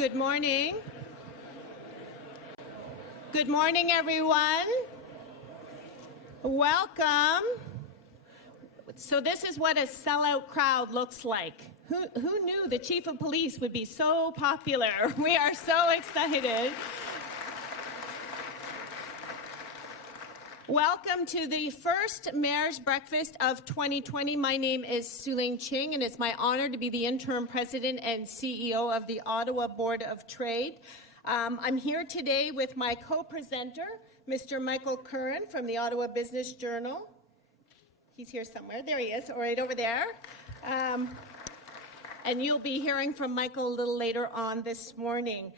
Good morning. Good morning, everyone. Welcome. So this is what a sellout crowd looks like. Who knew the chief of police would be so popular? We are so excited. Welcome to the first Mayor's Breakfast of 2020. My name is Su-Ling Ching, and it's my honor to be the interim president and CEO of the Ottawa Board of Trade. I'm here today with my co-presenter, Mr. Michael Curran from the Ottawa Business Journal. He's here somewhere. There he is, right over there. And you'll be hearing from Michael a little later on this morning.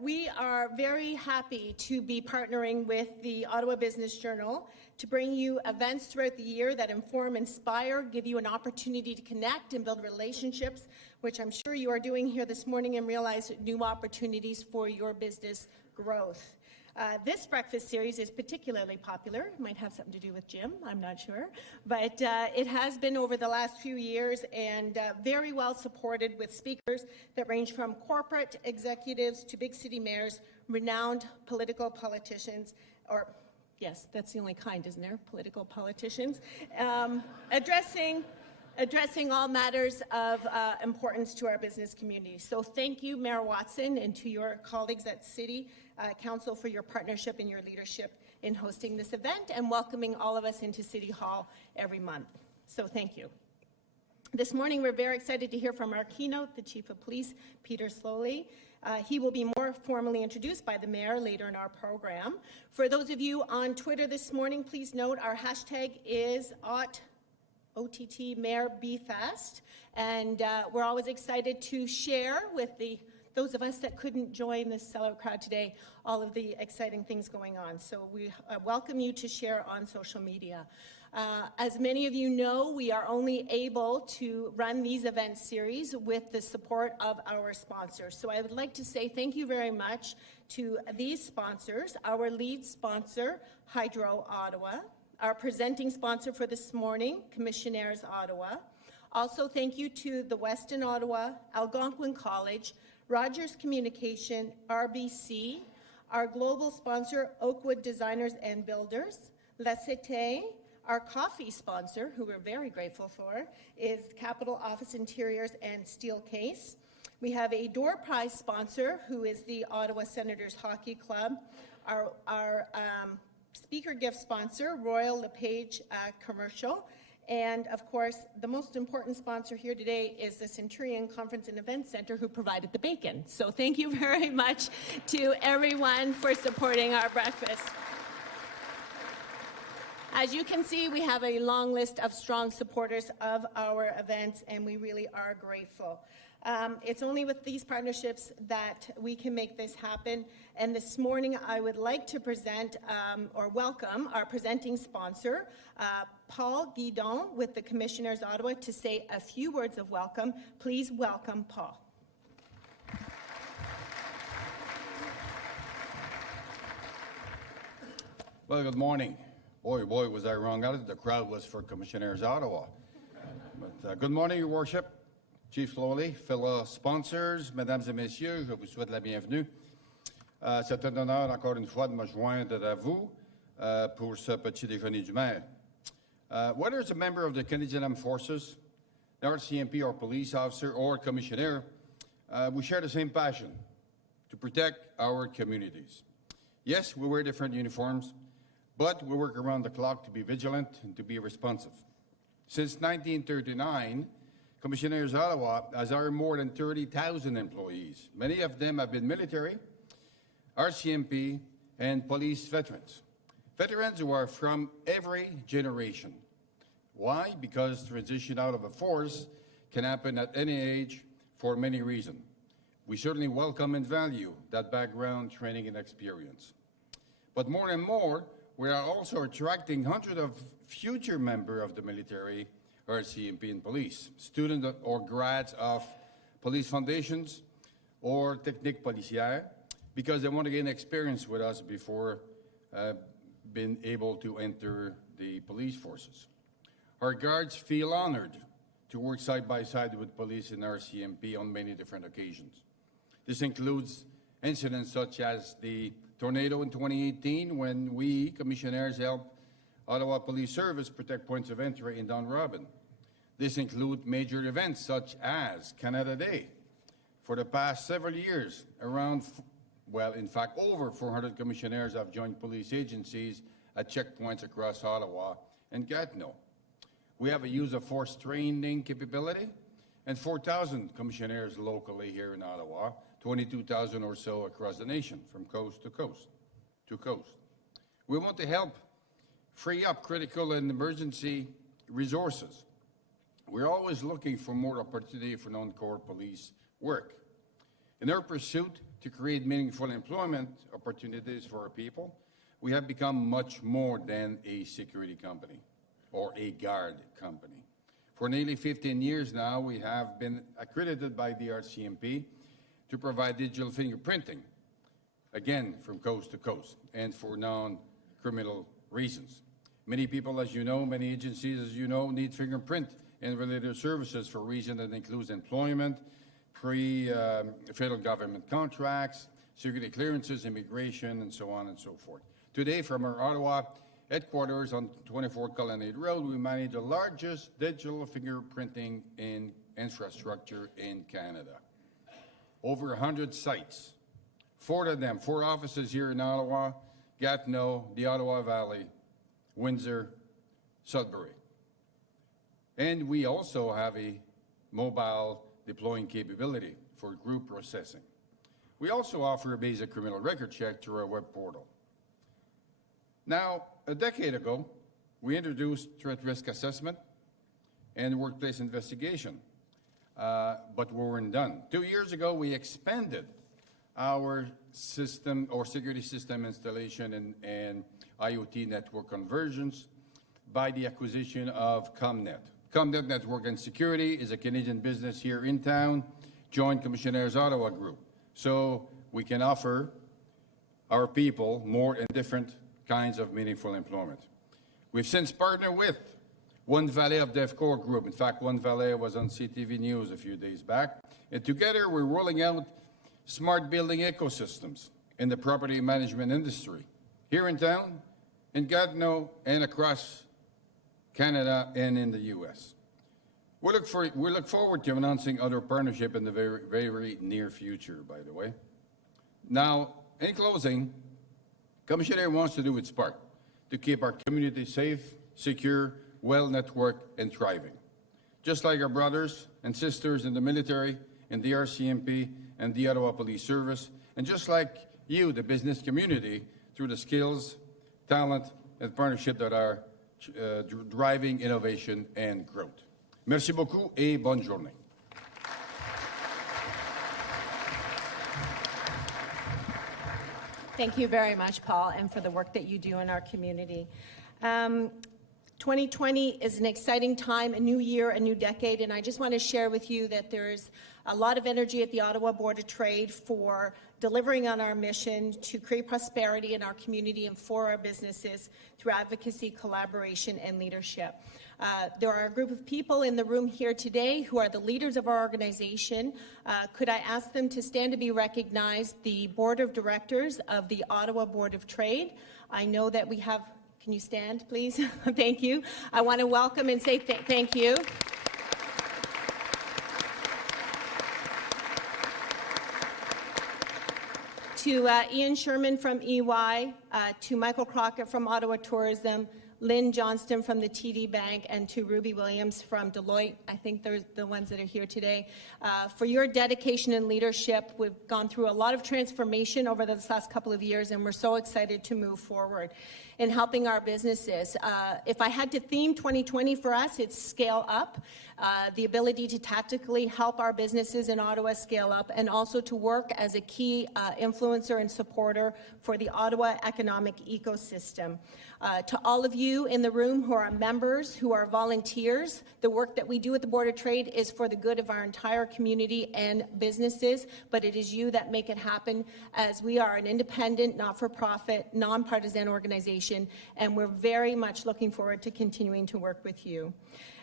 We are very happy to be partnering with the Ottawa Business Journal to bring you events throughout the year that inform, inspire, give you an opportunity to connect and build relationships, which I'm sure you are doing here this morning, and realize new opportunities for your business growth. This breakfast series is particularly popular. It might have something to do with Jim, I'm not sure. But it has been over the last few years and very well supported with speakers that range from corporate executives to big city mayors, renowned political politicians, or yes, that's the only kind, isn't there? Political politicians, addressing all matters of importance to our business community. So thank you, Mayor Watson, and to your colleagues at City Council for your partnership and your leadership in hosting this event and welcoming all of us into City Hall every month. So thank you. This morning, we're very excited to hear from our keynote, the Chief of Police, Peter Sloly. He will be more formally introduced by the Mayor later in our program. For those of you on Twitter this morning, please note our hashtag is OTT Mayor Be Fast, and we're always excited to share with those of us that couldn't join this sellout crowd today all of the exciting things going on. So we welcome you to share on social media. As many of you know, we are only able to run these event series with the support of our sponsors. So I would like to say thank you very much to these sponsors, our lead sponsor, Hydro Ottawa, our presenting sponsor for this morning, Commissionaires Ottawa. Also, thank you to the Weston Ottawa, Algonquin College, Rogers Communication, RBC, our global sponsor, Oakwood Designers and Builders, La Cité, our coffee sponsor, who we're very grateful for, is Capital Office Interiors and Steelcase. We have a door prize sponsor, who is the Ottawa Senators Hockey Club, our speaker gift sponsor, Royal LePage Commercial, and of course, the most important sponsor here today is the Centurion Conference and Event Center, who provided the bacon. So thank you very much to everyone for supporting our breakfast. As you can see, we have a long list of strong supporters of our events, and we really are grateful. It's only with these partnerships that we can make this happen. And this morning, I would like to present or welcome our presenting sponsor, Paul Guidon with the Commissionaires Ottawa, to say a few words of welcome. Please welcome Paul. Well, good morning. Boy, was I wrong. The crowd was for Commissionaires Ottawa. But good morning, Your Worship. Chief Sloly, fellow sponsors, mesdames et messieurs, je vous souhaite la bienvenue. C'est un honneur encore une fois de me joindre à vous pour ce petit déjeuner du maire. Whether it's a member of the Canadian Armed Forces, the RCMP or police officer or commissioner, we share the same passion to protect our communities. Yes, we wear different uniforms, but we work around the clock to be vigilant and to be responsive. Since 1939, Commissionaires Ottawa has hired more than 30,000 employees. Many of them have been military, RCMP, and police veterans. Veterans who are from every generation. Why? Because transition out of a force can happen at any age for many reasons. We certainly welcome and value that background, training, and experience. But more and more, we are also attracting hundreds of future members of the military, RCMP, and police, students or grads of police foundations or technique policière, because they want to gain experience with us before being able to enter the police forces. Our guards feel honored to work side by side with police and RCMP on many different occasions. This includes incidents such as the tornado in 2018 when we, commissionaires, helped Ottawa Police Service protect points of entry in Don Robin. This includes major events such as Canada Day. For the past several years, over 400 commissionaires have joined police agencies at checkpoints across Ottawa and Gatineau. We have a use of force training capability and 4,000 commissionaires locally here in Ottawa, 22,000 or so across the nation from coast to coast. We want to help free up critical and emergency resources. We're always looking for more opportunity for non-core police work. In our pursuit to create meaningful employment opportunities for our people, we have become much more than a security company or a guard company. For nearly 15 years now, we have been accredited by the RCMP to provide digital fingerprinting, again, from coast to coast, and for non-criminal reasons. Many people, as you know, many agencies, as you know, need fingerprint and related services for reasons that includes employment, federal government contracts, security clearances, immigration, and so on and so forth. Today, from our Ottawa headquarters on 24 Colonnade Road, we manage the largest digital fingerprinting infrastructure in Canada. Over 100 sites, 4 of them, 4 offices here in Ottawa, Gatineau, the Ottawa Valley, Windsor, Sudbury. And we also have a mobile deploying capability for group processing. We also offer a basic criminal record check through our web portal. Now, a decade ago, we introduced threat risk assessment and workplace investigation, but we weren't done. 2 years ago, we expanded our system or security system installation and IoT network conversions by the acquisition of ComNet. ComNet Network and Security is a Canadian business here in town, joined Commissionaires Ottawa Group, so we can offer our people more and different kinds of meaningful employment. We've since partnered with One Valley of DevCore Group. In fact, One Valley was on CTV News a few days back. And together, we're rolling out smart building ecosystems in the property management industry here in town, in Gatineau, and across Canada and in the U.S. We look forward to announcing other partnership in the very, very near future, by the way. Now, in closing, Commissioner wants to do its part to keep our community safe, secure, well-networked, and thriving. Just like our brothers and sisters in the military, in the RCMP, and the Ottawa Police Service, and just like you, the business community, through the skills, talent, and partnership that are driving innovation and growth. Merci beaucoup et bonne journée. Thank you very much, Paul, and for the work that you do in our community. 2020 is an exciting time, a new year, a new decade, and I just want to share with you that there's a lot of energy at the Ottawa Board of Trade for delivering on our mission to create prosperity in our community and for our businesses through advocacy, collaboration, and leadership. There are a group of people in the room here today who are the leaders of our organization. Could I ask them to stand to be recognized? The Board of Directors of the Ottawa Board of Trade. I know that we have, can you stand, please? Thank you. I want to welcome and say thank you. To Ian Sherman from EY, to Michael Crockett from Ottawa Tourism, Lynn Johnston from the TD Bank, and to Ruby Williams from Deloitte. I think they're the ones that are here today. For your dedication and leadership, we've gone through a lot of transformation over the last couple of years, and we're so excited to move forward in helping our businesses. If I had to theme 2020 for us, it's scale up, the ability to tactically help our businesses in Ottawa scale up, and also to work as a key influencer and supporter for the Ottawa economic ecosystem. To all of you you in the room who are members, who are volunteers. The work that we do at the Board of Trade is for the good of our entire community and businesses, but it is you that make it happen, as we are an independent, not-for-profit, nonpartisan organization, and we're very much looking forward to continuing to work with you.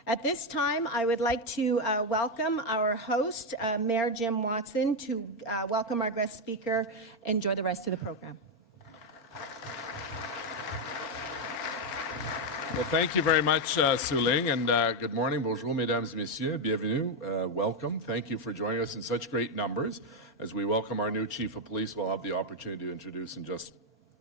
At this time, I would like to welcome our host, Mayor Jim Watson, to welcome our guest speaker. Enjoy the rest of the program. Well, thank you very much, Su Ling, and good morning. Bonjour, mesdames et messieurs. Bienvenue. Welcome. Thank you for joining us in such great numbers. As we welcome our new Chief of Police, we'll have the opportunity to introduce in just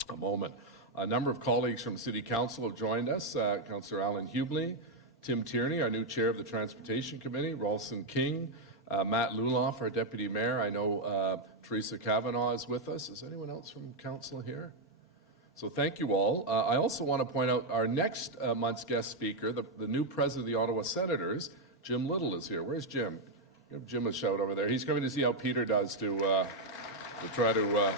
a moment. A number of colleagues from City Council have joined us. Councillor Alan Hubley, Tim Tierney, our new Chair of the Transportation Committee, Ralston King, Matt Luloff, our Deputy Mayor. I know Teresa Kavanaugh is with us. Is anyone else from Council here? So thank you all. I also want to point out our next month's guest speaker, the new President of the Ottawa Senators, Jim Little, is here. Where's Jim? Give Jim a shout over there. He's coming to see how Peter does to try to...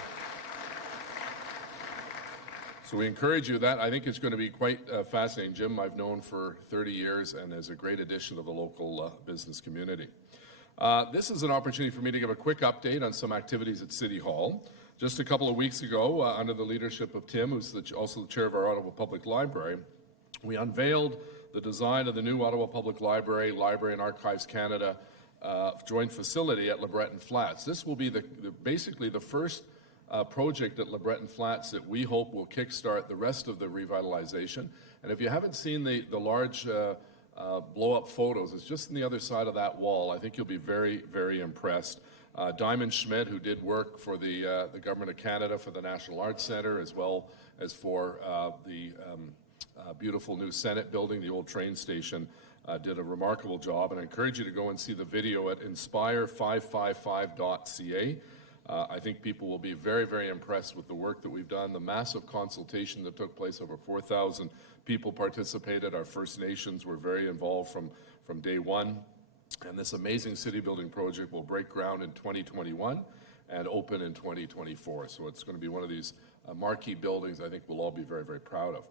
So we encourage you that. I think it's going to be quite fascinating. Jim I've known for 30 years and is a great addition to the local business community. This is an opportunity for me to give a quick update on some activities at City Hall. Just a couple of weeks ago, under the leadership of Tim, who's also the chair of our Ottawa Public Library, we unveiled the design of the new Ottawa Public Library, Library and Archives Canada joint facility at LeBreton Flats. This will be basically the first project at LeBreton Flats that we hope will kickstart the rest of the revitalization. And if you haven't seen the large blow-up photos, it's just on the other side of that wall. I think you'll be very, very impressed. Diamond Schmidt, who did work for the Government of Canada for the National Arts Centre, as well as for the beautiful new Senate building, the old train station, did a remarkable job. And I encourage you to go and see the video at inspire555.ca. I think people will be very, very impressed with the work that we've done, the massive consultation that took place. Over 4,000 people participated. Our First Nations were very involved from day one. And this amazing city building project will break ground in 2021 and open in 2024. So it's going to be one of these marquee buildings I think we'll all be very, very proud of.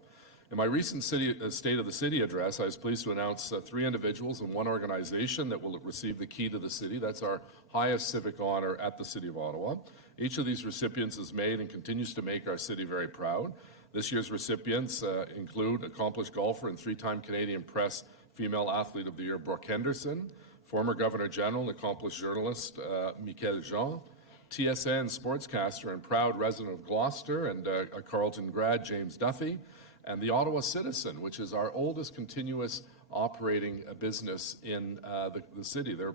In my recent State of the City address, I was pleased to announce 3 individuals and 1 organization that will receive the key to the city. That's our highest civic honor at the City of Ottawa. Each of these recipients has made and continues to make our city very proud. This year's recipients include accomplished golfer and 3-time Canadian Press Female Athlete of the Year, Brooke Henderson, former Governor General and accomplished journalist Michael Jean, TSN sportscaster and proud resident of Gloucester and a Carleton grad, James Duffy, and the Ottawa Citizen, which is our oldest continuous operating business in the city. They're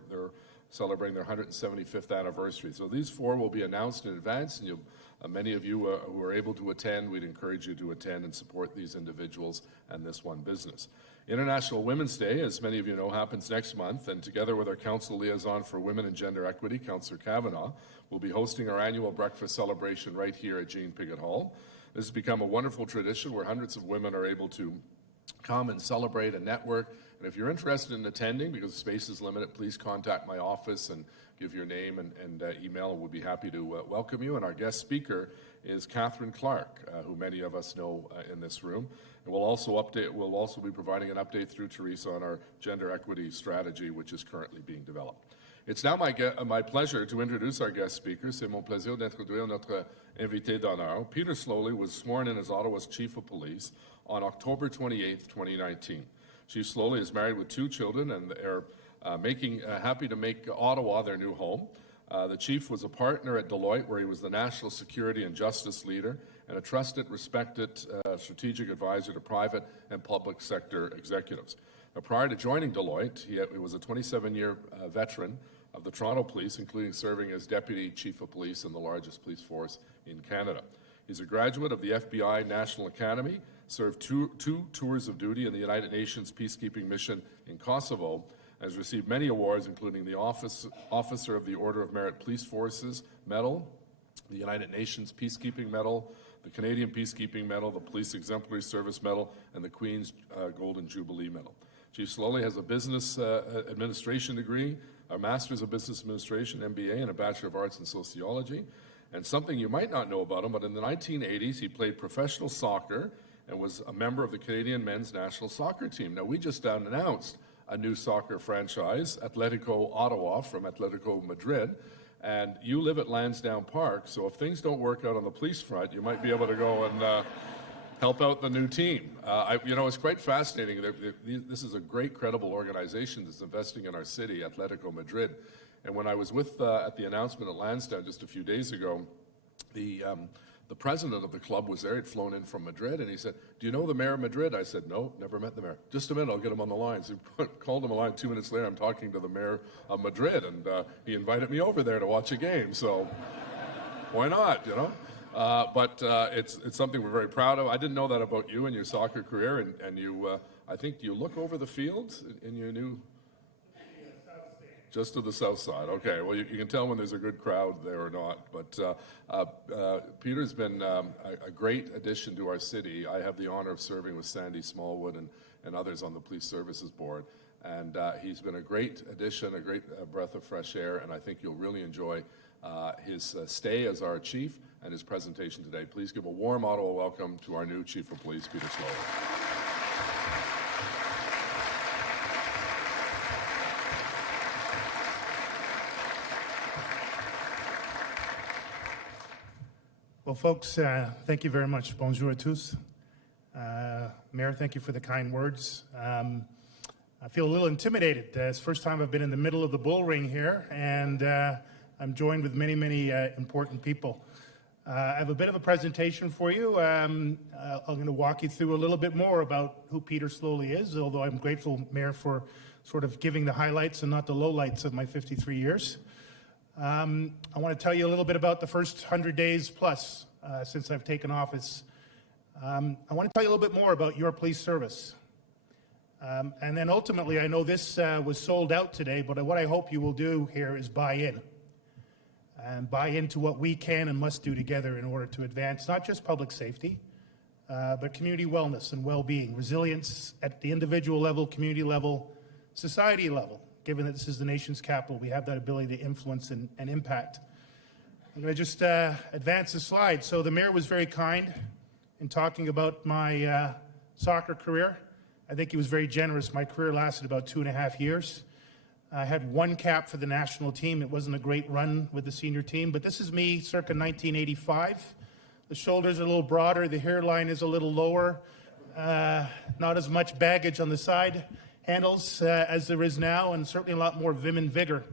celebrating their 175th anniversary. So these 4 will be announced in advance, and many of you who are able to attend, we'd encourage you to attend and support these individuals and this one business. International Women's Day, as many of you know, happens next month, and together with our Council Liaison for Women and Gender Equity, Councillor Kavanaugh, we'll be hosting our annual breakfast celebration right here at Jane Piggott Hall. This has become a wonderful tradition where hundreds of women are able to come and celebrate and network. And if you're interested in attending, because space is limited, please contact my office and give your name and email, and we'll be happy to welcome you. And our guest speaker is Catherine Clark, who many of us know in this room. And we'll also be providing an update through Teresa on our gender equity strategy, which is currently being developed. It's now my pleasure to introduce our guest speaker. C'est mon plaisir d'introduire notre invité d'honneur. Peter Sloly was sworn in as Ottawa's Chief of Police on October 28, 2019. Chief Sloly is married with 2 children, and they're happy to make Ottawa their new home. The Chief was a partner at Deloitte, where he was the National Security and Justice Leader and a trusted, respected strategic advisor to private and public sector executives. Now, prior to joining Deloitte, he was a 27-year veteran of the Toronto Police, including serving as Deputy Chief of Police in the largest police force in Canada. He's a graduate of the FBI National Academy, served two tours of duty in the United Nations peacekeeping mission in Kosovo, has received many awards, including the Officer of the Order of Merit Police Forces Medal, the United Nations Peacekeeping Medal, the Canadian Peacekeeping Medal, the Police Exemplary Service Medal, and the Queen's Golden Jubilee Medal. Chief Sloly has a business administration degree, a Master's of Business Administration, MBA, and a Bachelor of Arts in Sociology. And something you might not know about him, but in the 1980s, he played professional soccer and was a member of the Canadian men's national soccer team. Now, we just announced a new soccer franchise, Atletico Ottawa from Atletico Madrid, and you live at Lansdowne Park, so if things don't work out on the police front, you might be able to go and help out the new team. It's quite fascinating. This is a great, credible organization that's investing in our city, Atletico Madrid. And when I was at the announcement at Lansdowne just a few days ago, the president of the club was there. He'd flown in from Madrid, and he said, "Do you know the mayor of Madrid?" I said, "No, never met the mayor." "Just a minute, I'll get him on the line." So he called him a line. 2 minutes later, I'm talking to the mayor of Madrid, and he invited me over there to watch a game. So why not, But it's something we're very proud of. I didn't know that about you and your soccer career, and you, I think you look over the field in your new... Just to the south side. Okay, well, you can tell when there's a good crowd there or not. But Peter's been a great addition to our city. I have the honor of serving with Sandy Smallwood and others on the Police Services Board. And he's been a great addition, a great breath of fresh air, and I think you'll really enjoy his stay as our chief and his presentation today. Please give a warm Ottawa welcome to our new Chief of Police, Peter Sloly. Well, folks, thank you very much. Bonjour à tous. Mayor, thank you for the kind words. I feel a little intimidated. It's the first time I've been in the middle of the bull ring here, and I'm joined with many, many important people. I have a bit of a presentation for you. I'm going to walk you through a little bit more about who Peter Sloly is, although I'm grateful, Mayor, for sort of giving the highlights and not the lowlights of my 53 years. I want to tell you a little bit about the first 100 days plus since I've taken office. I want to tell you a little bit more about your police service. And then ultimately, I know this was sold out today, but what I hope you will do here is buy in. And buy into what we can and must do together in order to advance not just public safety, but community wellness and well-being, resilience at the individual level, community level, society level. Given that this is the nation's capital, we have that ability to influence and impact. I'm going to just advance the slide. So the mayor was very kind in talking about my soccer career. I think he was very generous. My career lasted about 2.5 years. I had one cap for the national team. It wasn't a great run with the senior team, but this is me circa 1985. The shoulders are a little broader, the hairline is a little lower, not as much baggage on the side handles as there is now, and certainly a lot more vim and vigor.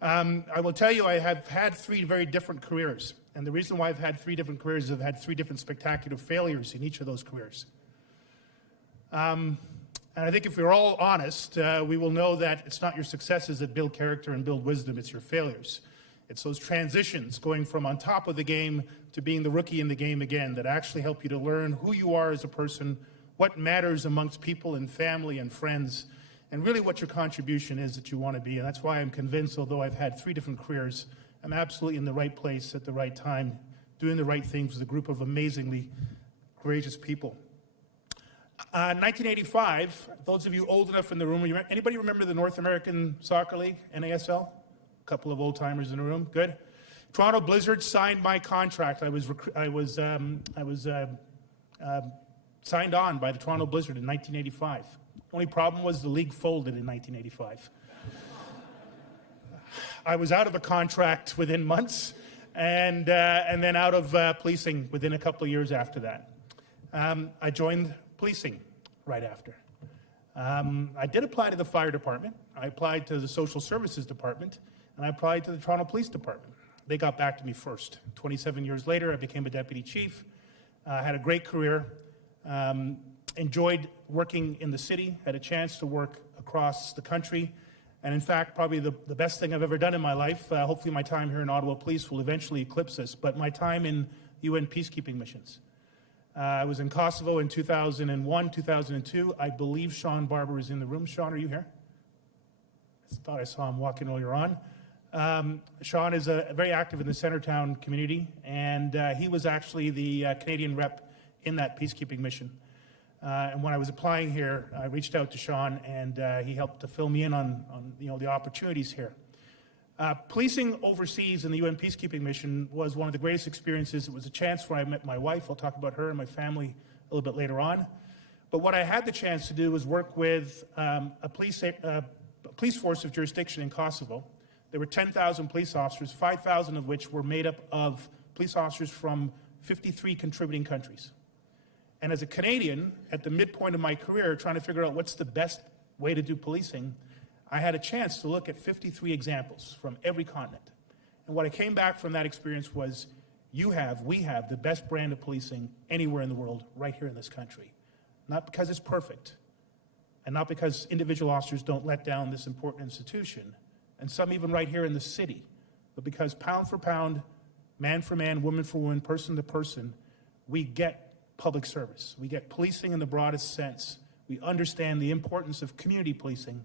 I will tell you, I have had 3 very different careers, and the reason why I've had 3 different careers is I've had 3 different spectacular failures in each of those careers. And I think if we're all honest, we will know that it's not your successes that build character and build wisdom, it's your failures. It's those transitions going from on top of the game to being the rookie in the game again that actually help you to learn who you are as a person, what matters amongst people and family and friends, and really what your contribution is that you want to be. And that's why I'm convinced, although I've had 3 different careers, I'm absolutely in the right place at the right time, doing the right things with a group of amazingly courageous people. 1985, those of you old enough in the room, anybody remember the North American Soccer League, NASL? A couple of old timers in the room, good. Toronto Blizzard signed my contract. I was signed on by the Toronto Blizzard in 1985. Only problem was the league folded in 1985. I was out of a contract within months, and then out of policing within a couple of years after that. I joined policing right after. I did apply to the fire department. I applied to the social services department, and I applied to the Toronto Police Department. They got back to me first. 27 years later, I became a deputy chief. I had a great career. Enjoyed working in the city, had a chance to work across the country, and in fact, probably the best thing I've ever done in my life, hopefully my time here in Ottawa Police will eventually eclipse this, but my time in UN peacekeeping missions. I was in Kosovo in 2001, 2002. I believe Sean Barber is in the room. Sean, are you here? I thought I saw him walking earlier on. Sean is very active in the Centertown community, and he was actually the Canadian rep in that peacekeeping mission. And when I was applying here, I reached out to Sean, and he helped to fill me in on the opportunities here. Policing overseas in the UN peacekeeping mission was one of the greatest experiences. It was a chance where I met my wife. I'll talk about her and my family a little bit later on. But what I had the chance to do was work with a police force of jurisdiction in Kosovo. There were 10,000 police officers, 5,000 of which were made up of police officers from 53 contributing countries. And as a Canadian, at the midpoint of my career, trying to figure out what's the best way to do policing, I had a chance to look at 53 examples from every continent. And what I came back from that experience was, we have the best brand of policing anywhere in the world, right here in this country. Not because it's perfect, and not because individual officers don't let down this important institution, and some even right here in the city, but because pound for pound, man for man, woman for woman, person to person, we get public service. We get policing in the broadest sense. We understand the importance of community policing,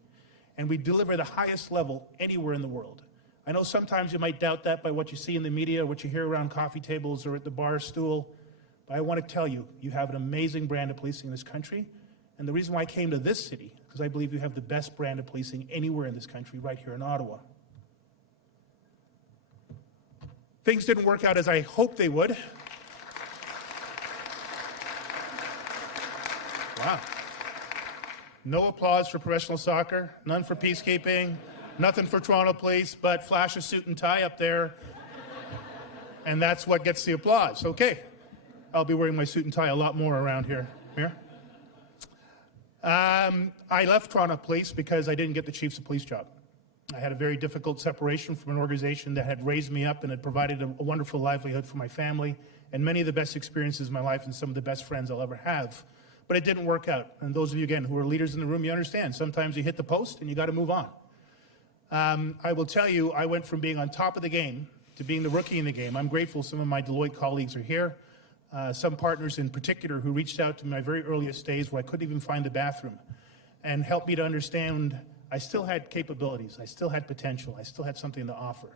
and we deliver the highest level anywhere in the world. I know sometimes you might doubt that by what you see in the media, what you hear around coffee tables or at the bar stool, but I want to tell you, you have an amazing brand of policing in this country, and the reason why I came to this city, because I believe you have the best brand of policing anywhere in this country, right here in Ottawa. Things didn't work out as I hoped they would. Wow. No applause for professional soccer, none for peacekeeping, nothing for Toronto Police, but flash a suit and tie up there, and that's what gets the applause. Okay, I'll be wearing my suit and tie a lot more around here. Mayor? I left Toronto Police because I didn't get the Chiefs of Police job. I had a very difficult separation from an organization that had raised me up and had provided a wonderful livelihood for my family and many of the best experiences in my life and some of the best friends I'll ever have. But it didn't work out. And those of you, again, who are leaders in the room, you understand. Sometimes you hit the post and you got to move on. I will tell you, I went from being on top of the game to being the rookie in the game. I'm grateful some of my Deloitte colleagues are here. Some partners in particular who reached out to me in my very earliest days where I couldn't even find the bathroom and helped me to understand I still had capabilities, I still had potential, I still had something to offer.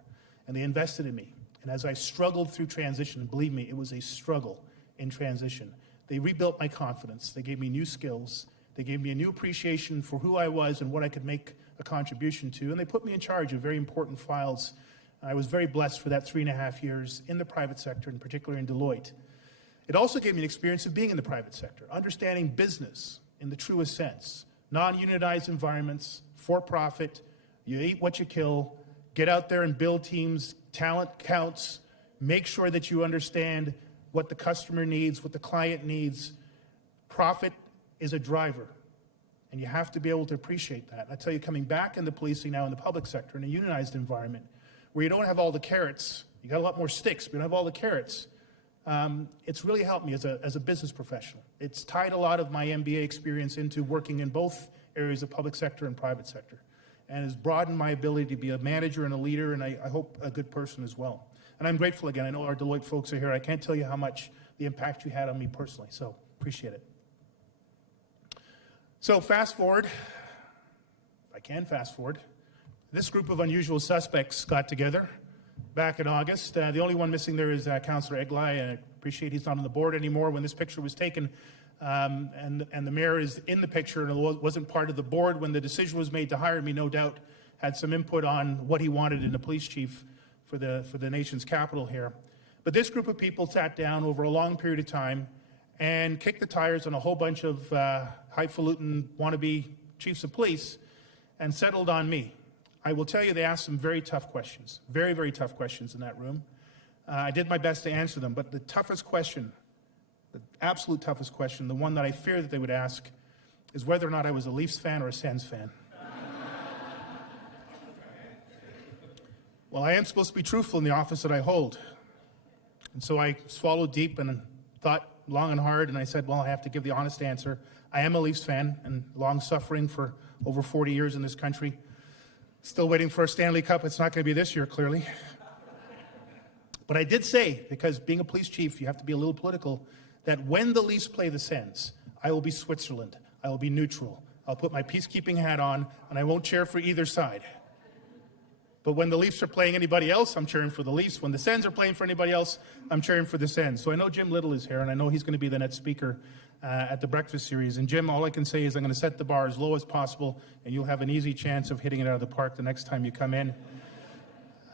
And they invested in me. And as I struggled through transition, and believe me, it was a struggle in transition, they rebuilt my confidence. They gave me new skills. They gave me a new appreciation for who I was and what I could make a contribution to. And they put me in charge of very important files. I was very blessed for that 3.5 years in the private sector, in particular in Deloitte. It also gave me an experience of being in the private sector, understanding business in the truest sense, non-unionized environments, for-profit, you eat what you kill, get out there and build teams, talent counts, make sure that you understand what the customer needs, what the client needs. Profit is a driver, and you have to be able to appreciate that. I tell you, coming back into policing now in the public sector, in a unionized environment, where you don't have all the carrots, you got a lot more sticks, but you don't have all the carrots, it's really helped me as a business professional. It's tied a lot of my MBA experience into working in both areas of public sector and private sector, and has broadened my ability to be a manager and a leader, and I hope a good person as well. And I'm grateful again. I know our Deloitte folks are here. I can't tell you how much the impact you had on me personally, so appreciate it. So fast forward, if I can fast forward, this group of unusual suspects got together back in August. The only one missing there is Councillor Eglai, and I appreciate he's not on the board anymore. When this picture was taken, and the mayor is in the picture and wasn't part of the board when the decision was made to hire me, no doubt had some input on what he wanted in a police chief for the nation's capital here. But this group of people sat down over a long period of time and kicked the tires on a whole bunch of highfalutin wannabe chiefs of police and settled on me. I will tell you, they asked some very tough questions, very, very tough questions in that room. I did my best to answer them, but the toughest question, the absolute toughest question, the one that I fear that they would ask, is whether or not I was a Leafs fan or a Sens fan. Well, I am supposed to be truthful in the office that I hold. And so I swallowed deep and thought long and hard, and I said, well, I have to give the honest answer. I am a Leafs fan and long suffering for over 40 years in this country. Still waiting for a Stanley Cup. It's not going to be this year, clearly. But I did say, because being a police chief, you have to be a little political, that when the Leafs play the Sens, I will be Switzerland. I will be neutral. I'll put my peacekeeping hat on, and I won't cheer for either side. But when the Leafs are playing anybody else, I'm cheering for the Leafs. When the Sens are playing for anybody else, I'm cheering for the Sens. So I know Jim Little is here, and I know he's going to be the next speaker at the breakfast series. And Jim, all I can say is I'm going to set the bar as low as possible, and you'll have an easy chance of hitting it out of the park the next time you come in.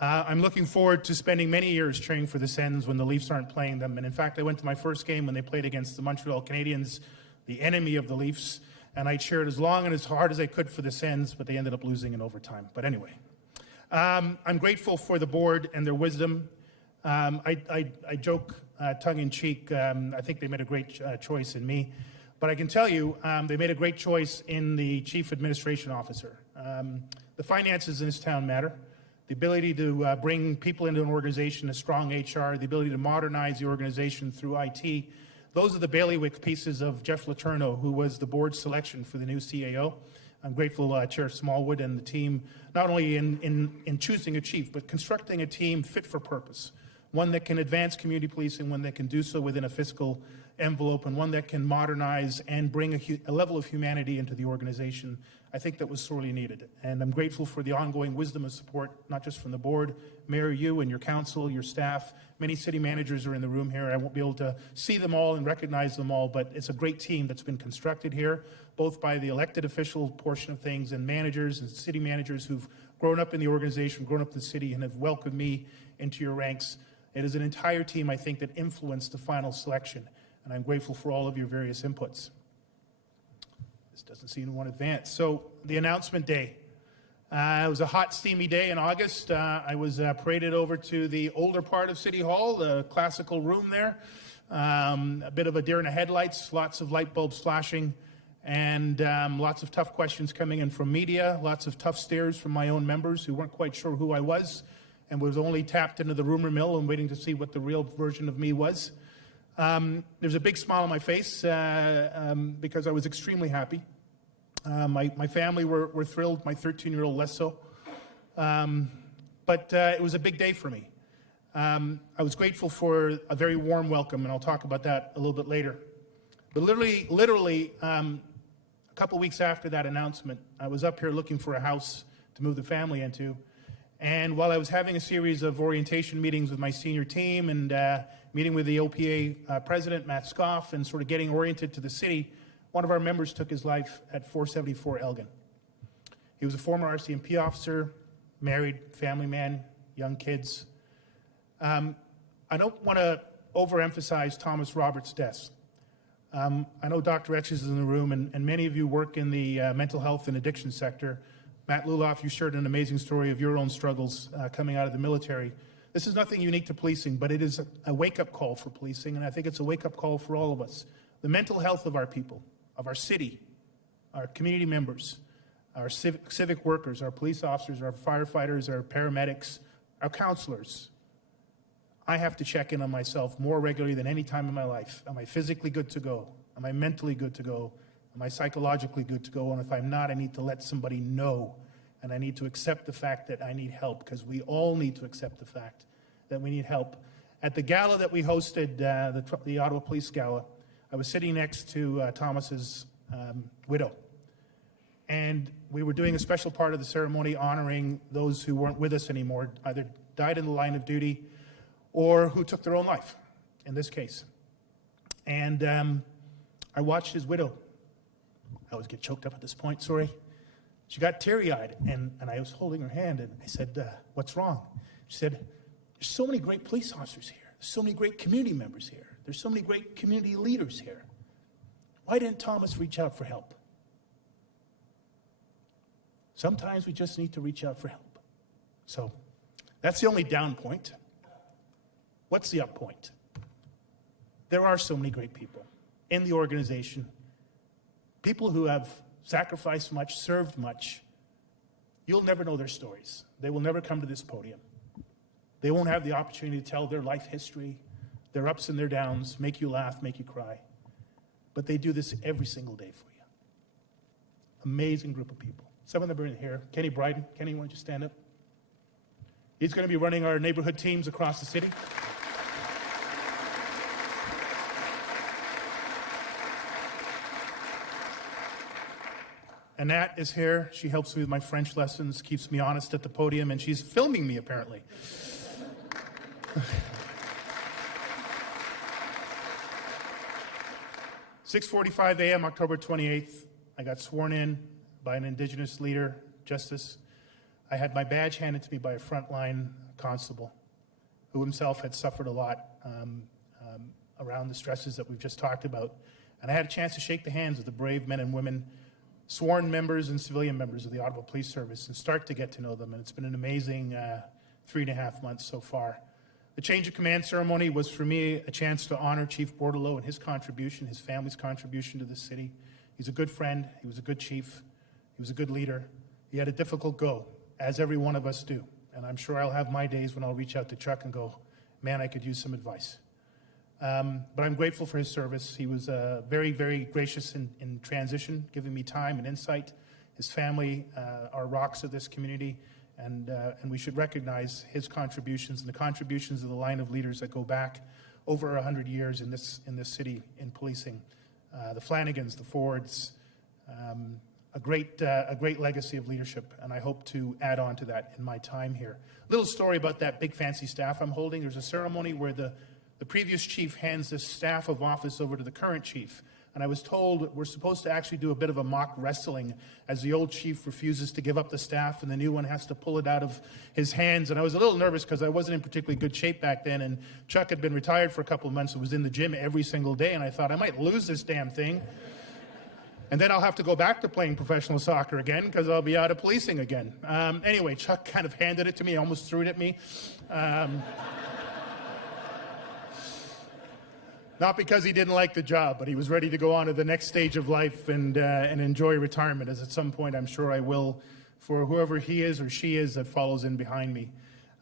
I'm looking forward to spending many years cheering for the Sens when the Leafs aren't playing them. And in fact, I went to my first game when they played against the Montreal Canadiens, the enemy of the Leafs, and I cheered as long and as hard as I could for the Sens, but they ended up losing in overtime. But anyway, I'm grateful for the board and their wisdom. I joke tongue-in-cheek, I think they made a great choice in me. But I can tell you, they made a great choice in the Chief Administration Officer. The finances in this town matter. The ability to bring people into an organization, a strong HR, the ability to modernize the organization through IT. Those are the bailiwick pieces of Jeff Letourneau, who was the board selection for the new CAO. I'm grateful Chair Smallwood and the team, not only in choosing a chief, but constructing a team fit for purpose. One that can advance community policing, one that can do so within a fiscal envelope, and one that can modernize and bring a level of humanity into the organization. I think that was sorely needed. And I'm grateful for the ongoing wisdom and support, not just from the board, Mayor, you and your council, your staff. Many city managers are in the room here. I won't be able to see them all and recognize them all, but it's a great team that's been constructed here, both by the elected official portion of things and managers and city managers who've grown up in the organization, grown up in the city, and have welcomed me into your ranks. It is an entire team, I think, that influenced the final selection, and I'm grateful for all of your various inputs. This doesn't seem to want to advance. So the announcement day. It was a hot, steamy day in August. I was paraded over to the older part of City Hall, the classical room there. A bit of a deer in the headlights, lots of light bulbs flashing, and lots of tough questions coming in from media, lots of tough stares from my own members who weren't quite sure who I was and was only tapped into the rumor mill and waiting to see what the real version of me was. There's a big smile on my face because I was extremely happy. My family were thrilled, my 13-year-old less so. But it was a big day for me. I was grateful for a very warm welcome, and I'll talk about that a little bit later. But literally, a couple weeks after that announcement, I was up here looking for a house to move the family into. And while I was having a series of orientation meetings with my senior team and meeting with the OPA president, Matt Scoff, and sort of getting oriented to the city, one of our members took his life at 474 Elgin. He was a former RCMP officer, married, family man, young kids. I don't want to overemphasize Thomas Roberts' death. I know Dr. Etches is in the room, and many of you work in the mental health and addiction sector. Matt Luloff, you shared an amazing story of your own struggles coming out of the military. This is nothing unique to policing, but it is a wake-up call for policing, and I think it's a wake-up call for all of us. The mental health of our people, of our city, our community members, our civic workers, our police officers, our firefighters, our paramedics, our counselors. I have to check in on myself more regularly than any time in my life. Am I physically good to go? Am I mentally good to go? Am I psychologically good to go? And if I'm not, I need to let somebody know. And I need to accept the fact that I need help, because we all need to accept the fact that we need help. At the gala that we hosted, the Ottawa Police Gala, I was sitting next to Thomas's widow. And we were doing a special part of the ceremony honoring those who weren't with us anymore, either died in the line of duty or who took their own life, in this case. And I watched his widow. I always get choked up at this point, sorry. She got teary-eyed, and I was holding her hand, and I said, what's wrong? She said, there's so many great police officers here. There's so many great community members here. There's so many great community leaders here. Why didn't Thomas reach out for help? Sometimes we just need to reach out for help. So that's the only down point. What's the up point? There are so many great people in the organization, people who have sacrificed much, served much. You'll never know their stories. They will never come to this podium. They won't have the opportunity to tell their life history, their ups and their downs, make you laugh, make you cry. But they do this every single day for you. Amazing group of people. Some of them are in here. Kenny Bryden. Kenny, why don't you stand up? He's going to be running our neighborhood teams across the city. Annette is here. She helps me with my French lessons, keeps me honest at the podium, and she's filming me, apparently. 6:45 a.m., October 28th, I got sworn in by an Indigenous leader, Justice. I had my badge handed to me by a frontline constable, who himself had suffered a lot around the stresses that we've just talked about. And I had a chance to shake the hands of the brave men and women, sworn members and civilian members of the Ottawa Police Service, and start to get to know them. And it's been an amazing 3.5 months so far. The change of command ceremony was for me a chance to honor Chief Bordelot and his contribution, his family's contribution to the city. He's a good friend. He was a good chief. He was a good leader. He had a difficult go, as every one of us do. And I'm sure I'll have my days when I'll reach out to Chuck and go, man, I could use some advice. But I'm grateful for his service. He was very, very gracious in transition, giving me time and insight. His family are rocks of this community, and we should recognize his contributions and the contributions of the line of leaders that go back over 100 years in this city in policing. The Flanagans, the Fords, a great legacy of leadership, and I hope to add on to that in my time here. Little story about that big fancy staff I'm holding. There's a ceremony where the previous chief hands this staff of office over to the current chief. And I was told we're supposed to actually do a bit of a mock wrestling as the old chief refuses to give up the staff and the new one has to pull it out of his hands. And I was a little nervous because I wasn't in particularly good shape back then. And Chuck had been retired for a couple of months and was in the gym every single day. And I thought I might lose this damn thing. And then I'll have to go back to playing professional soccer again because I'll be out of policing again. Anyway, Chuck kind of handed it to me, almost threw it at me. Not because he didn't like the job, but he was ready to go on to the next stage of life and enjoy retirement, as at some point I'm sure I will for whoever he is or she is that follows in behind me.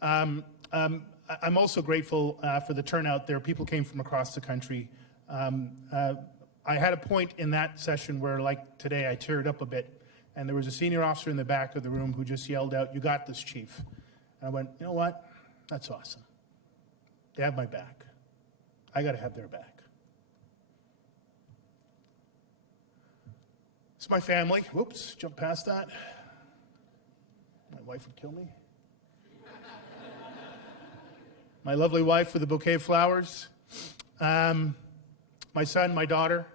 I'm also grateful for the turnout there. People came from across the country. I had a point in that session where, like today, I teared up a bit, and there was a senior officer in the back of the room who just yelled out, "You got this, Chief." And I went, you know what? That's awesome. They have my back. I got to have their back. It's my family. Whoops, jump past that. My wife would kill me. My lovely wife with a bouquet of flowers. My son, my daughter.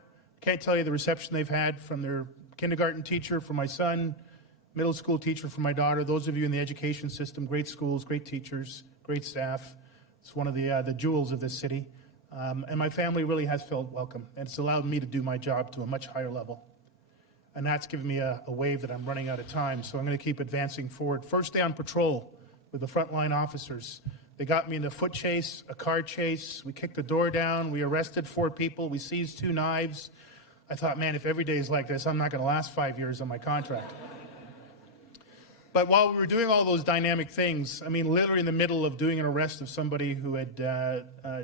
Can't tell you the reception they've had from their kindergarten teacher for my son, middle school teacher for my daughter. Those of you in the education system, great schools, great teachers, great staff. It's one of the jewels of this city. And my family really has felt welcome, and it's allowed me to do my job to a much higher level. And that's given me a wave that I'm running out of time, so I'm going to keep advancing forward. First day on patrol with the frontline officers. They got me in a foot chase, a car chase. We kicked the door down. We arrested 4 people. We seized 2 knives. I thought, man, if every day is like this, I'm not going to last 5 years on my contract. But while we were doing all those dynamic things, I mean, literally in the middle of doing an arrest of somebody who had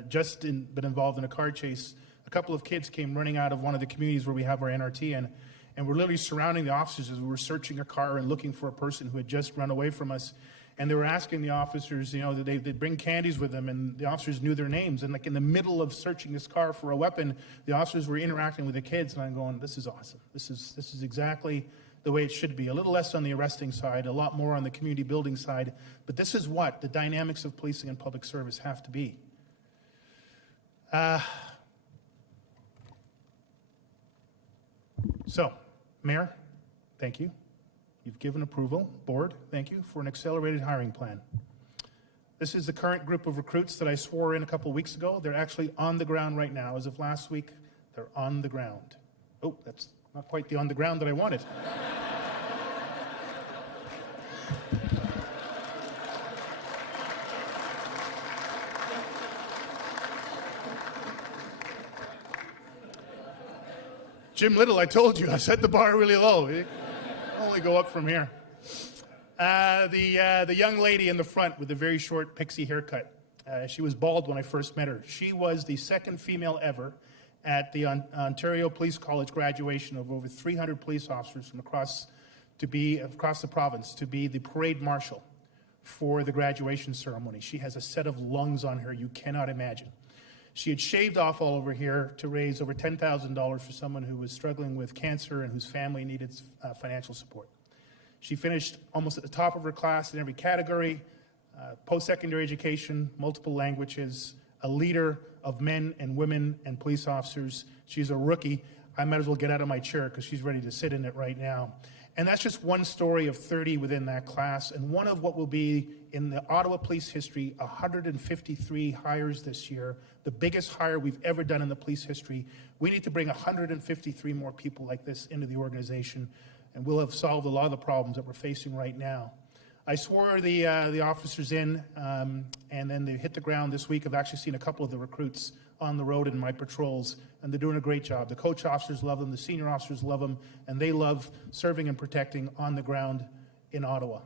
just been involved in a car chase, a couple of kids came running out of one of the communities where we have our NRT, and we're literally surrounding the officers as we were searching a car and looking for a person who had just run away from us. And they were asking the officers, you know, they'd bring candies with them, and the officers knew their names. And like in the middle of searching this car for a weapon, the officers were interacting with the kids, and I'm going, this is awesome. This is exactly the way it should be. A little less on the arresting side, a lot more on the community building side. But this is what the dynamics of policing and public service have to be. So, Mayor, thank you. You've given approval. Board, thank you for an accelerated hiring plan. This is the current group of recruits that I swore in a couple of weeks ago. They're actually on the ground right now. As of last week, they're on the ground. Oh, that's not quite the on the ground that I wanted. Jim Little, I told you, I set the bar really low. It can only go up from here. The young lady in the front with the very short pixie haircut, she was bald when I first met her. She was the second female ever at the Ontario Police College graduation of over 300 police officers from across the province to be the parade marshal for the graduation ceremony. She has a set of lungs on her you cannot imagine. She had shaved off all over here to raise over $10,000 for someone who was struggling with cancer and whose family needed financial support. She finished almost at the top of her class in every category, post-secondary education, multiple languages, a leader of men and women and police officers. She's a rookie. I might as well get out of my chair because she's ready to sit in it right now. And that's just one story of 30 within that class, and one of what will be, in the Ottawa police history, 153 hires this year, the biggest hire we've ever done in the police history. We need to bring 153 more people like this into the organization, and we'll have solved a lot of the problems that we're facing right now. I swore the officers in, and then they hit the ground this week. I've actually seen a couple of the recruits on the road in my patrols, and they're doing a great job. The coach officers love them, the senior officers love them, and they love serving and protecting on the ground in Ottawa.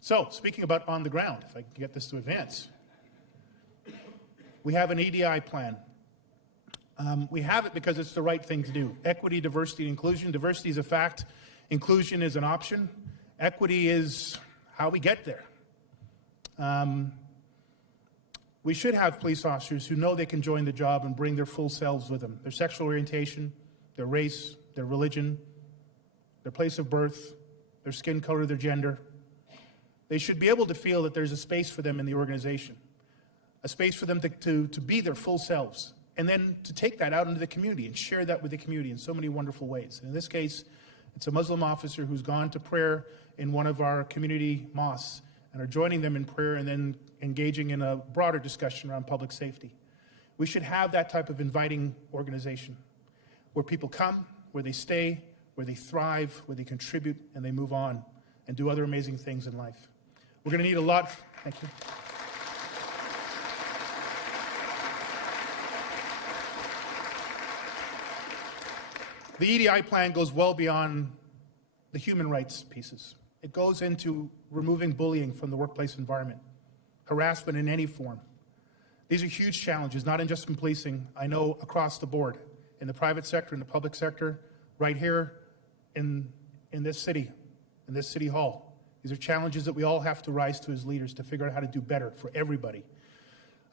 So, speaking about on the ground, if I can get this to advance, we have an EDI plan. We have it because it's the right thing to do. Equity, diversity, and inclusion. Diversity is a fact. Inclusion is an option. Equity is how we get there. We should have police officers who know they can join the job and bring their full selves with them. Their sexual orientation, their race, their religion, their place of birth, their skin color, their gender. They should be able to feel that there's a space for them in the organization, a space for them to be their full selves, and then to take that out into the community and share that with the community in so many wonderful ways. In this case, it's a Muslim officer who's gone to prayer in one of our community mosques and are joining them in prayer and then engaging in a broader discussion around public safety. We should have that type of inviting organization where people come, where they stay, where they thrive, where they contribute, and they move on and do other amazing things in life. We're going to need a lot. Thank you. The EDI plan goes well beyond the human rights pieces. It goes into removing bullying from the workplace environment, harassment in any form. These are huge challenges, not just in policing. I know across the board, in the private sector, in the public sector, right here in this city, in this city hall. These are challenges that we all have to rise to as leaders to figure out how to do better for everybody.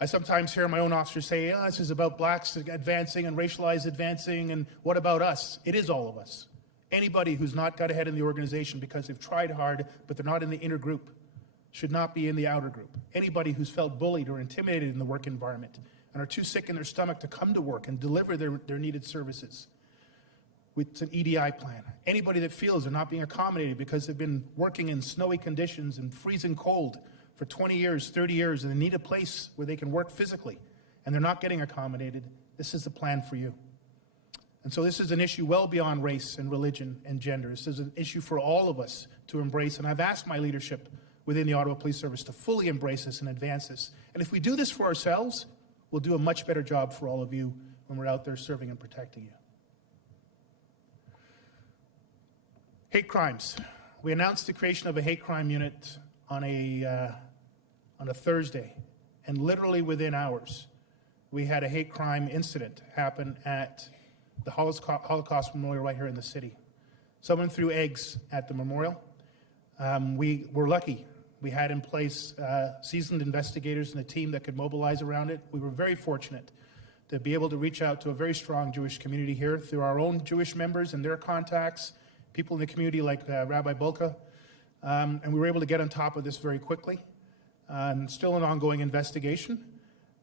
I sometimes hear my own officers say, oh, this is about blacks advancing and racialized advancing, and what about us? It is all of us. Anybody who's not got ahead in the organization because they've tried hard, but they're not in the inner group, should not be in the outer group. Anybody who's felt bullied or intimidated in the work environment and are too sick in their stomach to come to work and deliver their needed services, with an EDI plan. Anybody that feels they're not being accommodated because they've been working in snowy conditions and freezing cold for 20 years, 30 years, and they need a place where they can work physically, and they're not getting accommodated, this is the plan for you. And so this is an issue well beyond race and religion and gender. This is an issue for all of us to embrace, and I've asked my leadership within the Ottawa Police Service to fully embrace this and advance this. And if we do this for ourselves, we'll do a much better job for all of you when we're out there serving and protecting you. Hate crimes. We announced the creation of a hate crime unit on a Thursday, and literally within hours, we had a hate crime incident happen at the Holocaust Memorial right here in the city. Someone threw eggs at the memorial. We were lucky. We had in place seasoned investigators and a team that could mobilize around it. We were very fortunate to be able to reach out to a very strong Jewish community here through our own Jewish members and their contacts, people in the community like Rabbi Bulka, and we were able to get on top of this very quickly. Still an ongoing investigation,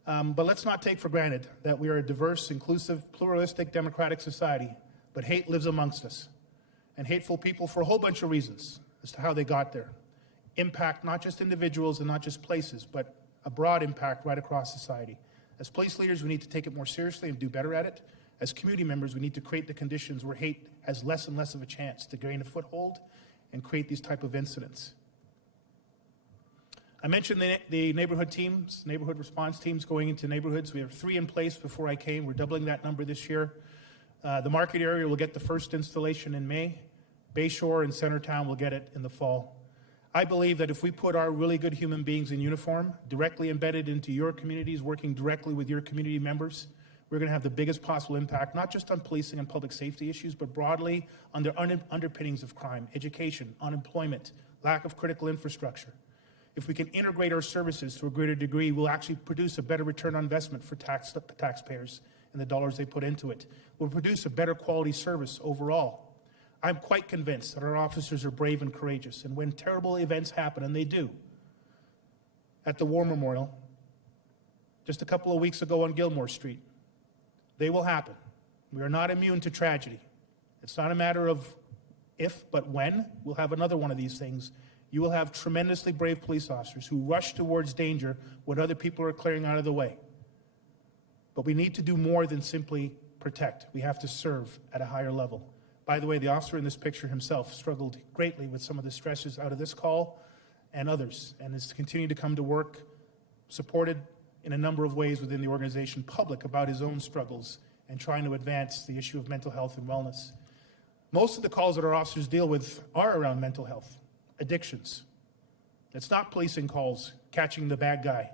but let's not take for granted that we are a diverse, inclusive, pluralistic, democratic society, but hate lives amongst us, and hateful people for a whole bunch of reasons as to how they got there impact not just individuals and not just places, but a broad impact right across society. As police leaders, we need to take it more seriously and do better at it. As community members, we need to create the conditions where hate has less and less of a chance to gain a foothold and create these type of incidents. I mentioned the neighborhood teams, neighborhood response teams going into neighborhoods. We have 3 in place before I came. We're doubling that number this year. The market area will get the first installation in May. Bayshore and Centertown will get it in the fall. I believe that if we put our really good human beings in uniform, directly embedded into your communities, working directly with your community members, we're going to have the biggest possible impact, not just on policing and public safety issues, but broadly on the underpinnings of crime, education, unemployment, lack of critical infrastructure. If we can integrate our services to a greater degree, we'll actually produce a better return on investment for taxpayers and the dollars they put into it. We'll produce a better quality service overall. I'm quite convinced that our officers are brave and courageous, and when terrible events happen, and they do, at the War Memorial, just a couple of weeks ago on Gilmore Street, they will happen. We are not immune to tragedy. It's not a matter of if, but when, we'll have another one of these things, you will have tremendously brave police officers who rush towards danger when other people are clearing out of the way. But we need to do more than simply protect. We have to serve at a higher level. By the way, the officer in this picture himself struggled greatly with some of the stresses out of this call and others, and is continuing to come to work, supported in a number of ways within the organization, public about his own struggles and trying to advance the issue of mental health and wellness. Most of the calls that our officers deal with are around mental health, addictions. It's not policing calls, catching the bad guy.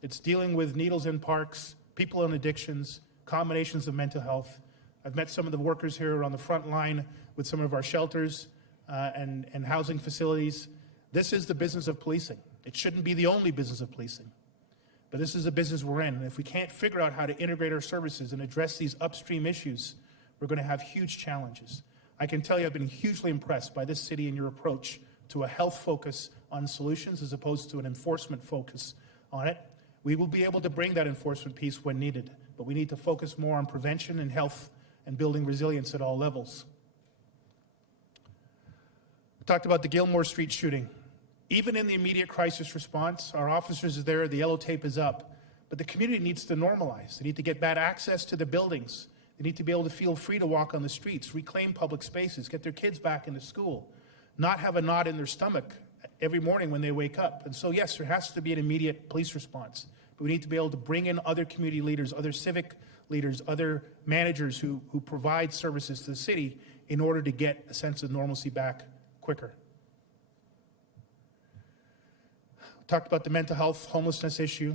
It's dealing with needles in parks, people in addictions, combinations of mental health. I've met some of the workers here on the front line with some of our shelters and housing facilities. This is the business of policing. It shouldn't be the only business of policing, but this is a business we're in. And if we can't figure out how to integrate our services and address these upstream issues, we're going to have huge challenges. I can tell you I've been hugely impressed by this city and your approach to a health focus on solutions as opposed to an enforcement focus on it. We will be able to bring that enforcement piece when needed, but we need to focus more on prevention and health and building resilience at all levels. We talked about the Gilmore Street shooting. Even in the immediate crisis response, our officers are there, the yellow tape is up, but the community needs to normalize. They need to get bad access to the buildings. They need to be able to feel free to walk on the streets, reclaim public spaces, get their kids back into school, not have a knot in their stomach every morning when they wake up. And so, yes, there has to be an immediate police response, but we need to be able to bring in other community leaders, other civic leaders, other managers who provide services to the city in order to get a sense of normalcy back quicker. Talked about the mental health, homelessness issue.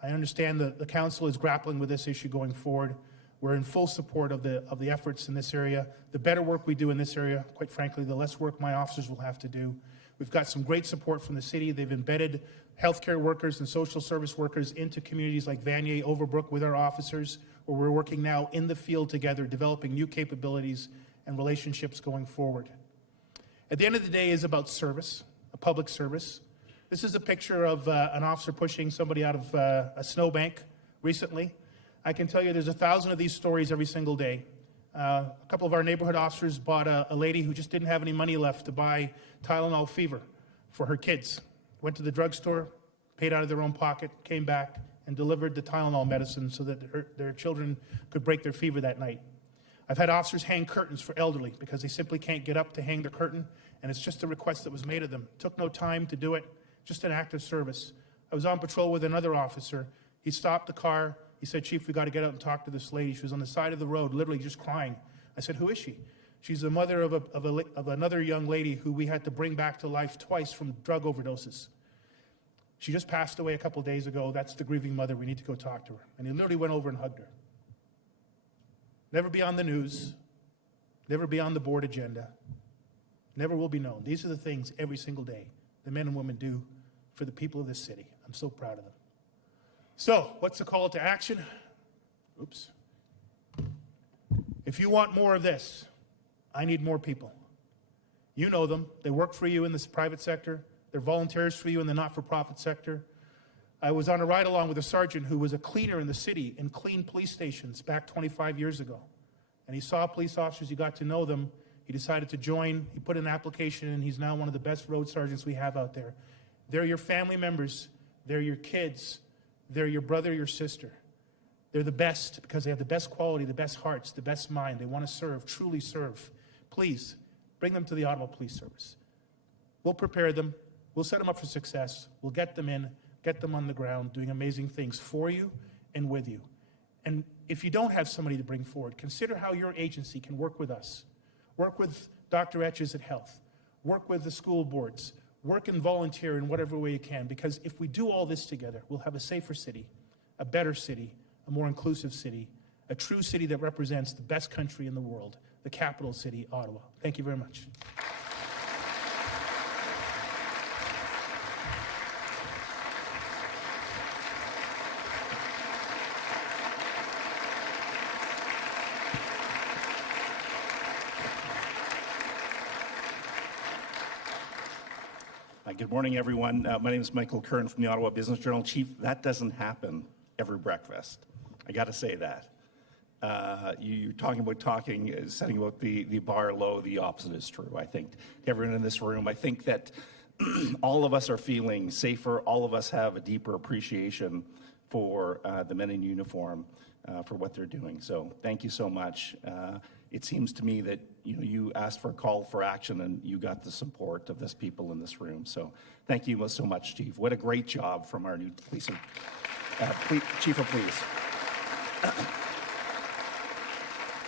I understand that the council is grappling with this issue going forward. We're in full support of the efforts in this area. The better work we do in this area, quite frankly, the less work my officers will have to do. We've got some great support from the city. They've embedded healthcare workers and social service workers into communities like Vanier, Overbrook with our officers, where we're working now in the field together, developing new capabilities and relationships going forward. At the end of the day, is about service, a public service. This is a picture of an officer pushing somebody out of a snowbank recently. I can tell you there's 1,000 of these stories every single day. A couple of our neighborhood officers bought a lady who just didn't have any money left to buy Tylenol fever for her kids. Went to the drugstore, paid out of their own pocket, came back and delivered the Tylenol medicine so that their children could break their fever that night. I've had officers hang curtains for elderly because they simply can't get up to hang the curtain, and it's just a request that was made of them. Took no time to do it, just an act of service. I was on patrol with another officer. He stopped the car. He said, "Chief, we got to get out and talk to this lady." She was on the side of the road, literally just crying. I said, "Who is she?" She's the mother of another young lady who we had to bring back to life twice from drug overdoses. She just passed away a couple days ago. That's the grieving mother. We need to go talk to her. And he literally went over and hugged her. Never be on the news. Never be on the board agenda. Never will be known. These are the things every single day the men and women do for the people of this city. I'm so proud of them. So, what's the call to action? Oops. If you want more of this, I need more people. You know them. They work for you in this private sector. They're volunteers for you in the not-for-profit sector. I was on a ride-along with a sergeant who was a cleaner in the city and cleaned police stations back 25 years ago. And he saw police officers, he got to know them. He decided to join. He put an application in. He's now one of the best road sergeants we have out there. They're your family members. They're your kids. They're your brother, your sister. They're the best because they have the best quality, the best hearts, the best mind. They want to serve, truly serve. Please, bring them to the Ottawa Police Service. We'll prepare them. We'll set them up for success. We'll get them in, get them on the ground, doing amazing things for you and with you. And if you don't have somebody to bring forward, consider how your agency can work with us. Work with Dr. Etches at Health. Work with the school boards. Work and volunteer in whatever way you can, because if we do all this together, we'll have a safer city, a better city, a more inclusive city, a true city that represents the best country in the world, the capital city, Ottawa. Thank you very much. Good morning, everyone. My name is Michael Curran from the Ottawa Business Journal. Chief, that doesn't happen every breakfast. I got to say that. You're talking about setting about the bar low. The opposite is true, I think. Everyone in this room, I think that all of us are feeling safer. All of us have a deeper appreciation for the men in uniform, for what they're doing. So thank you so much. It seems to me that you asked for a call for action and you got the support of this people in this room. So thank you so much, Chief. What a great job from our new Chief of Police.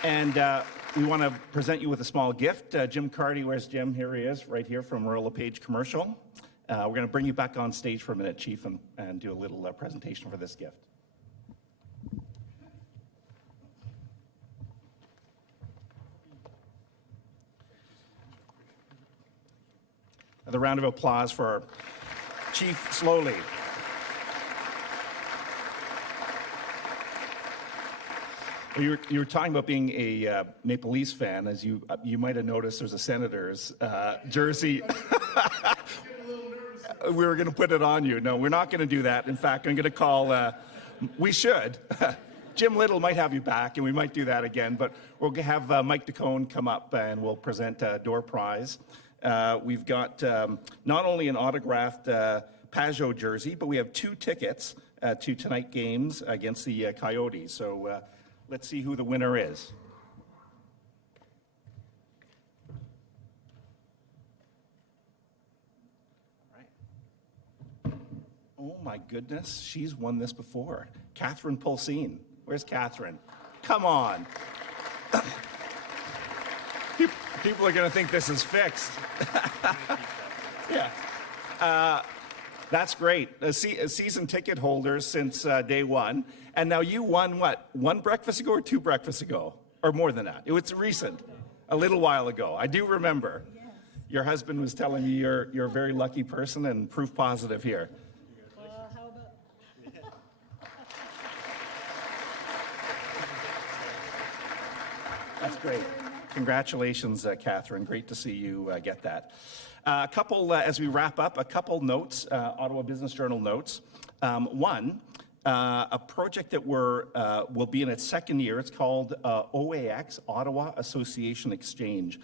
And we want to present you with a small gift. Jim Carty, where's Jim? Here he is, right here from Royal LePage Commercial. We're going to bring you back on stage for a minute, Chief, and do a little presentation for this gift. Another round of applause for Chief Sloly. You were talking about being a Maple Leafs fan. As you might have noticed, there's a Senators jersey. We were going to put it on you. No, we're not going to do that. In fact, I'm going to call, we should. Jim Little might have you back, and we might do that again. But we'll have Mike DeCone come up, and we'll present a door prize. We've got not only an autographed Pajot jersey, but we have 2 tickets to tonight's games against the Coyotes. So let's see who the winner is. All right. Oh my goodness, she's won this before. Catherine Pulsine. Where's Catherine? Come on. People are going to think this is fixed. Yeah. That's great. A season ticket holders since day one. And now you won what? 1 breakfast ago or 2 breakfasts ago? Or more than that? It was recent. A little while ago. I do remember. Yes. Your husband was telling me you're a very lucky person and proof positive here. Well, how about... That's great. Congratulations, Catherine. Great to see you get that. A couple, as we wrap up, a couple notes, Ottawa Business Journal notes. One, a project that will be in its 2nd year. It's called OAX, Ottawa Association Exchange.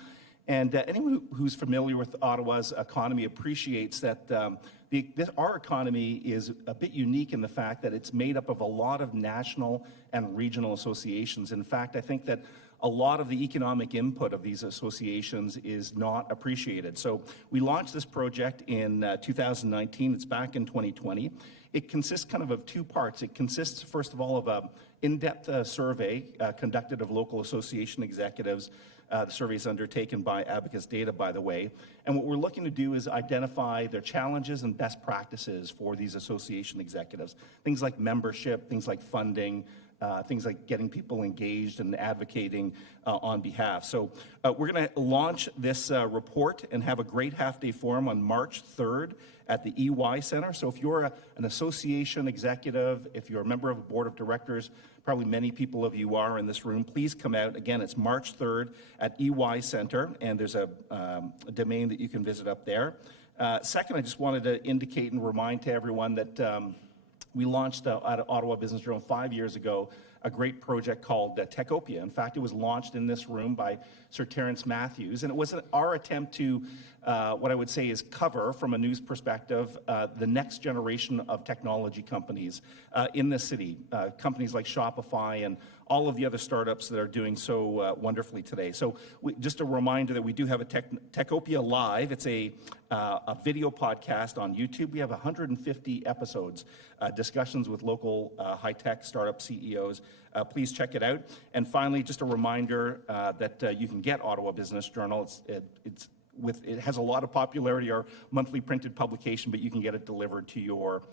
And anyone who's familiar with Ottawa's economy appreciates that our economy is a bit unique in the fact that it's made up of a lot of national and regional associations. In fact, I think that a lot of the economic input of these associations is not appreciated. So we launched this project in 2019. It's back in 2020. It consists kind of 2 parts. It consists, first of all, of an in-depth survey conducted of local association executives. The survey is undertaken by Abacus Data, by the way. And what we're looking to do is identify their challenges and best practices for these association executives. Things like membership, things like funding, things like getting people engaged and advocating on behalf. So we're going to launch this report and have a great half-day forum on March 3rd at the EY Center. So if you're an association executive, if you're a member of a board of directors, probably many people of you are in this room, please come out. Again, it's March 3rd at EY Center, and there's a domain that you can visit up there. Second, I just wanted to indicate and remind to everyone that we launched at Ottawa Business Journal 5 years ago a great project called Techopia. In fact, it was launched in this room by Sir Terence Matthews, and it was our attempt to, what I would say is cover, from a news perspective, the next generation of technology companies in the city, companies like Shopify and all of the other startups that are doing so wonderfully today. So just a reminder that we do have a Techopia Live. It's a video podcast on YouTube. We have 150 episodes, discussions with local high-tech startup CEOs. Please check it out. And finally, just a reminder that you can get Ottawa Business Journal. It has a lot of popularity, our monthly printed publication, but you can get it delivered to your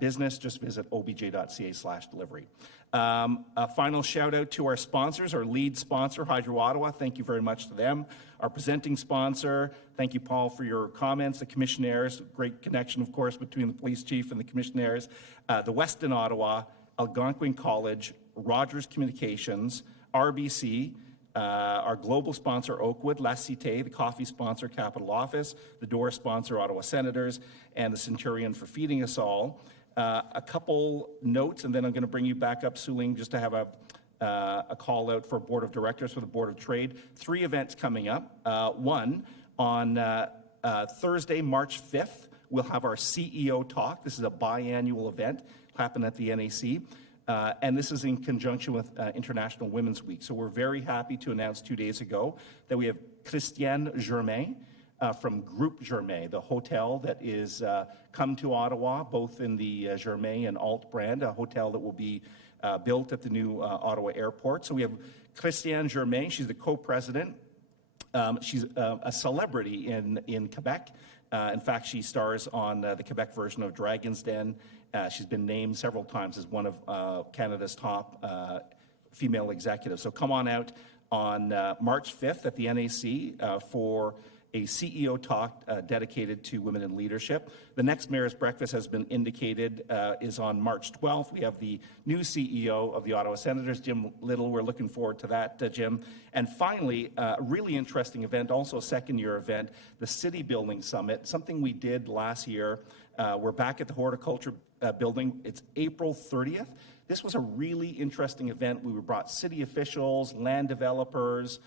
business. Just visit obj.ca/delivery. A final shout out to our sponsors, our lead sponsor, Hydro Ottawa. Thank you very much to them. Our presenting sponsor, thank you, Paul, for your comments. The commissionaires, great connection, of course, between the police chief and the commissionaires. The Westin Ottawa, Algonquin College, Rogers Communications, RBC, our global sponsor, Oakwood, La Cité, the coffee sponsor, Capital Office, the door sponsor, Ottawa Senators, and the Centurion for feeding us all. A couple notes, and then I'm going to bring you back up, Suling, just to have a call out for board of directors for the Board of Trade. 3 events coming up. One, on Thursday, March 5th, we'll have our CEO Talk. This is a biannual event, happen at the NAC. And this is in conjunction with International Women's Week. So we're very happy to announce 2 days ago that we have Christiane Germain from Groupe Germain, the hotel that is come to Ottawa, both in the Germain and Alt brand, a hotel that will be built at the new Ottawa airport. So we have Christiane Germain. She's the co-president. She's a celebrity in Quebec. In fact, she stars on the Quebec version of Dragon's Den. She's been named several times as one of Canada's top female executives. So come on out on March 5th at the NAC for a CEO talk dedicated to women in leadership. The next Mayor's Breakfast has been indicated is on March 12th. We have the new CEO of the Ottawa Senators, Jim Little. We're looking forward to that, Jim. And finally, a really interesting event, also a second-year event, the City Building Summit, something we did last year. We're back at the Horticulture Building. It's April 30th. This was a really interesting event. We brought city officials, land developers,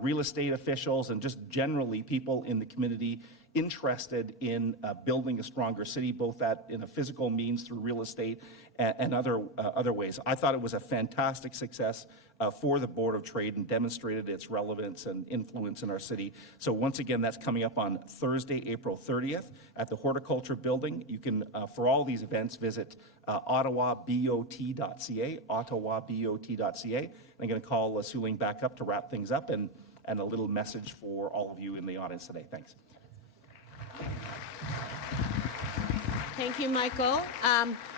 real estate officials, and just generally people in the community interested in building a stronger city, both that in a physical means through real estate and other ways. I thought it was a fantastic success for the Board of Trade and demonstrated its relevance and influence in our city. So once again, that's coming up on Thursday, April 30th at the Horticulture Building. You can, for all these events, visit ottawabot.ca, ottawabot.ca. I'm going to call Suling back up to wrap things up and a little message for all of you in the audience today. Thanks. Thank you, Michael.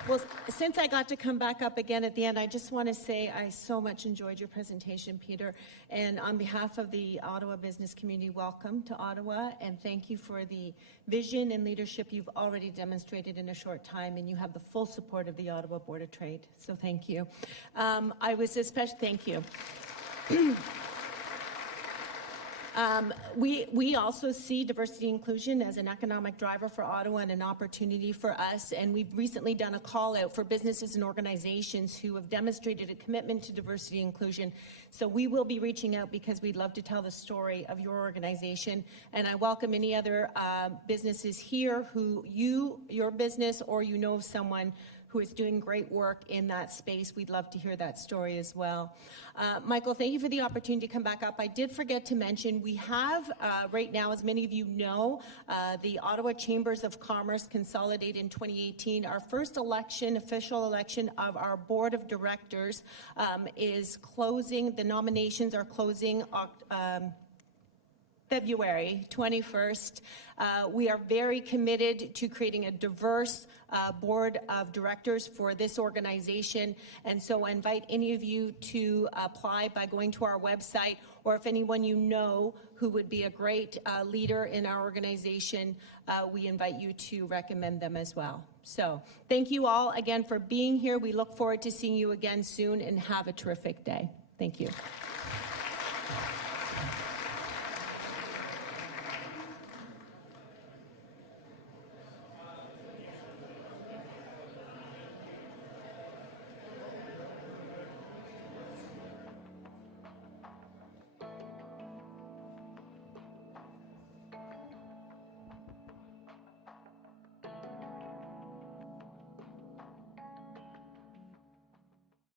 Well, since I got to come back up again at the end, I just want to say I so much enjoyed your presentation, Peter. And on behalf of the Ottawa business community, welcome to Ottawa. And thank you for the vision and leadership you've already demonstrated in a short time. And you have the full support of the Ottawa Board of Trade. So thank you. Thank you. We also see diversity and inclusion as an economic driver for Ottawa and an opportunity for us. And we've recently done a call out for businesses and organizations who have demonstrated a commitment to diversity and inclusion. So we will be reaching out because we'd love to tell the story of your organization. And I welcome any other businesses here who your business or you know of someone who is doing great work in that space. We'd love to hear that story as well. Michael, thank you for the opportunity to come back up. I did forget to mention, we have right now, as many of you know, the Ottawa Chambers of Commerce consolidated in 2018. Our first election, official election of our board of directors is closing. The nominations are closing February 21st. We are very committed to creating a diverse board of directors for this organization. And so I invite any of you to apply by going to our website, or if anyone you know who would be a great leader in our organization, we invite you to recommend them as well. So thank you all again for being here. We look forward to seeing you again soon, and have a terrific day. Thank you.